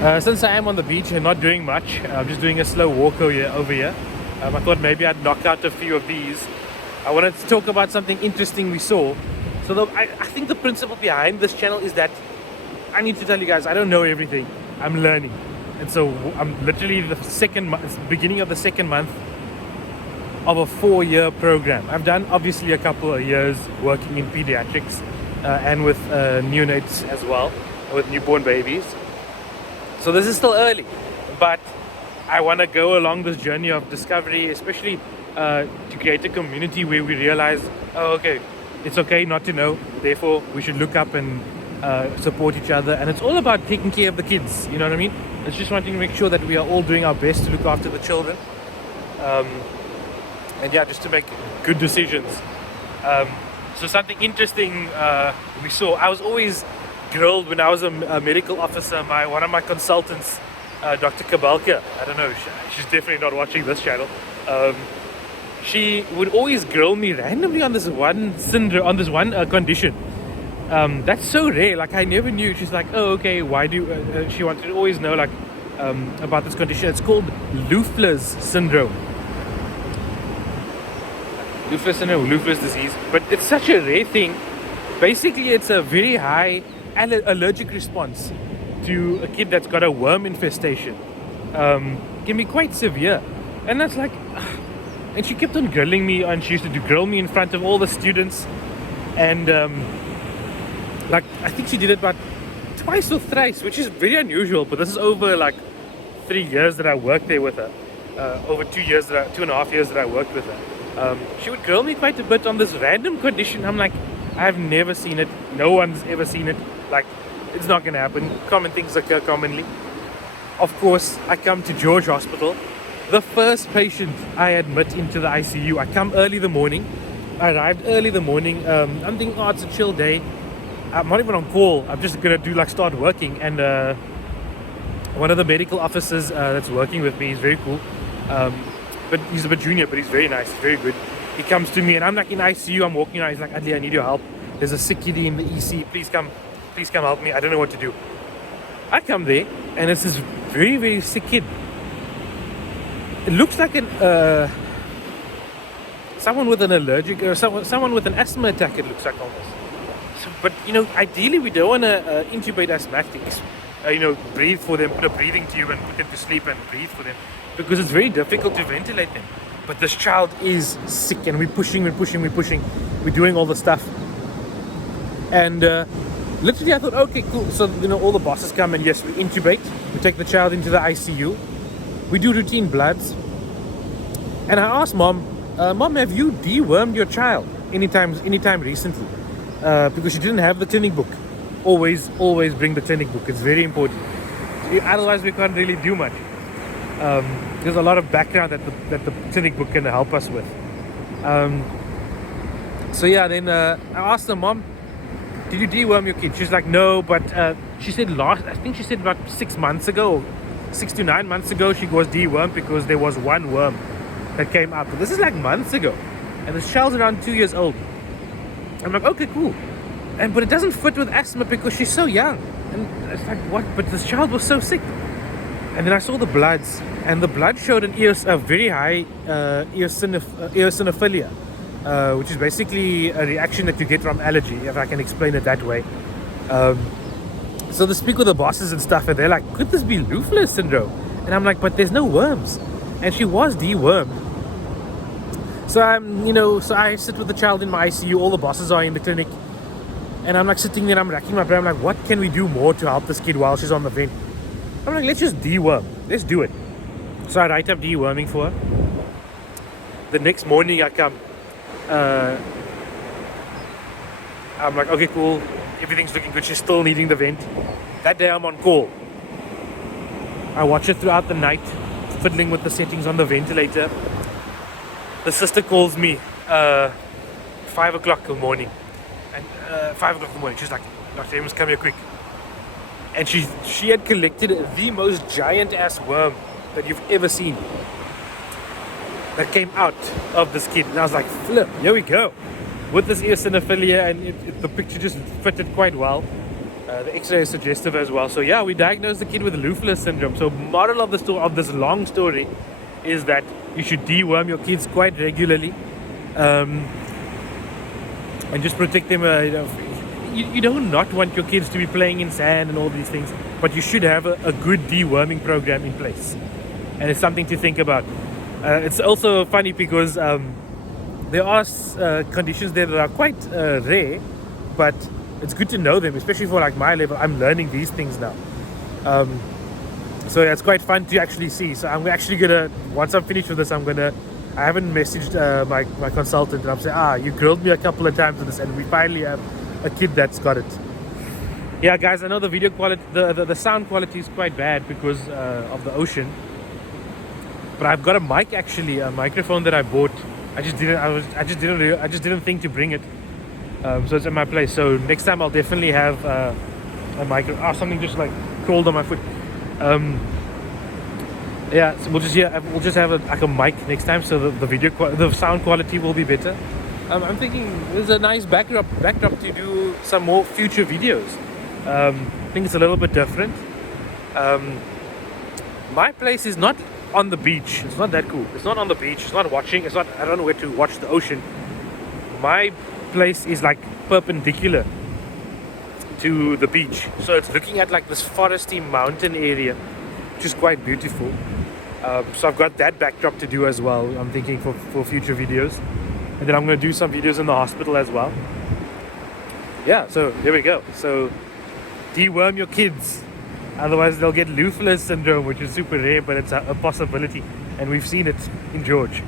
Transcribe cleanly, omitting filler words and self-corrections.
Since I am on the beach and not doing much, I'm just doing a slow walk over here. I thought maybe I'd knock out a few of these. I wanted to talk about something interesting we saw. So I think the principle behind this channel is that I need to tell you guys, I don't know everything. I'm learning. And so I'm literally the beginning of the second month of a 4-year program. I've done obviously a couple of years working in pediatrics and with neonates as well, with newborn babies. So this is still early, but I want to go along this journey of discovery, especially to create a community where we realize, oh, okay, it's okay not to know, therefore we should look up and support each other. And it's all about taking care of the kids, you know what I mean? It's just wanting to make sure that we are all doing our best to look after the children. And yeah, just to make good decisions. So something interesting we saw, I was always grilled when I was a medical officer. One of my consultants, Dr. Kabalka, I don't know, she's definitely not watching this channel. She would always grill me randomly on this one syndrome, on this one condition. That's so rare. Like I never knew. She's like, oh, okay. Why do she wanted to always know like about this condition? It's called Loeffler's syndrome. Loeffler's syndrome, Loeffler's disease. But it's such a rare thing. Basically, it's a very high allergic response to a kid that's got a worm infestation. Can be quite severe. And that's like, and she kept on grilling me, and she used to grill me in front of all the students. And like, I think she did it about twice or thrice, which is very unusual. But this is over like 3 years that I worked there with her. Over 2.5 years that I worked with her. She would grill me quite a bit on this random condition. I'm like, I've never seen it. No one's ever seen it. Like, it's not going to happen. Common things occur commonly. Of course, I come to George Hospital. The first patient I admit into the ICU. I come early in the morning. I arrived early in the morning. I'm thinking, oh, it's a chill day. I'm not even on call. I'm just going to start working. And one of the medical officers that's working with me is very cool. But he's a bit junior, but he's very nice, very good. He comes to me and I'm like in ICU, I'm walking around, he's like, Adli, I need your help. There's a sick kitty in the EC, please come help me, I don't know what to do. I come there and it's this very, very sick kid. It looks like someone with an allergic, or someone with an asthma attack, it looks like almost. So, but you know, ideally we don't want to intubate asthmatics. Breathe for them, put a breathing tube and put them to sleep and breathe for them, because it's very difficult to ventilate them. But this child is sick and we're pushing, we're doing all the stuff. And literally I thought, okay, cool. So, all the bosses come and yes, we intubate, we take the child into the ICU, we do routine bloods. And I asked Mom, have you dewormed your child anytime recently? Because she didn't have the clinic book. Always bring the clinic book. It's very important. Otherwise, we can't really do much. There's a lot of background that the clinic book can help us with. So yeah, then I asked her, Mom, did you deworm your kid? She's like, no, but she said I think she said about 6 months ago, 6 to 9 months ago, she was dewormed because there was one worm that came out. But this is like months ago, and the child's around 2 years old. I'm like, okay, cool. But it doesn't fit with asthma because she's so young. And it's like, what? But this child was so sick. And then I saw the bloods, and the blood showed a very high eosinophilia, which is basically a reaction that you get from allergy, if I can explain it that way. So they speak with the bosses and stuff, and they're like, could this be Loeffler's syndrome? And I'm like, but there's no worms. And she was dewormed. So I sit with the child in my ICU, all the bosses are in the clinic, and I'm like sitting there, I'm racking my brain, I'm like, what can we do more to help this kid while she's on the vent? I'm like, let's just deworm. Let's do it. So I write up deworming for her. The next morning I come. I'm like, okay, cool. Everything's looking good. She's still needing the vent. That day I'm on call. I watch her throughout the night, fiddling with the settings on the ventilator. The sister calls me 5 o'clock in the morning. And 5 o'clock in the morning, she's like, Dr. Amos, come here quick. And she had collected the most giant ass worm that you've ever seen that came out of this kid. And I was like, flip, here we go. With this eosinophilia, and the picture just fitted quite well. The X-ray is suggestive as well. So yeah, we diagnosed the kid with Loeffler syndrome. So moral of the story of this long story is that you should deworm your kids quite regularly, and just protect them. You don't not want your kids to be playing in sand and all these things, but you should have a good deworming program in place, and it's something to think about. It's also funny because there are conditions there that are quite rare, but it's good to know them, especially for like my level. I'm learning these things now. So yeah, it's quite fun to actually see. So I'm actually gonna, once I'm finished with this, I haven't messaged my consultant, and I'm saying, you grilled me a couple of times with this, and we finally have a kid that's got it. Yeah, guys, I know the video quality, the sound quality is quite bad because of the ocean. But I've got a mic, actually, a microphone that I bought. I just didn't think to bring it. So it's in my place. So next time I'll definitely have a micro. Something just like crawled on my foot. Yeah, so we'll just have a mic next time, so the sound quality will be better. I'm thinking there's a nice backdrop to do some more future videos. I think it's a little bit different. My place is not on the beach. It's not that cool. It's not on the beach. It's not watching. I don't know where to watch the ocean. My place is like perpendicular to the beach, so it's looking at like this foresty mountain area, which is quite beautiful. So I've got that backdrop to do as well. I'm thinking for future videos, and then I'm going to do some videos in the hospital as well. Yeah, so there we go. So deworm your kids, otherwise they'll get Loeffler syndrome, which is super rare, but it's a possibility, and we've seen it in George.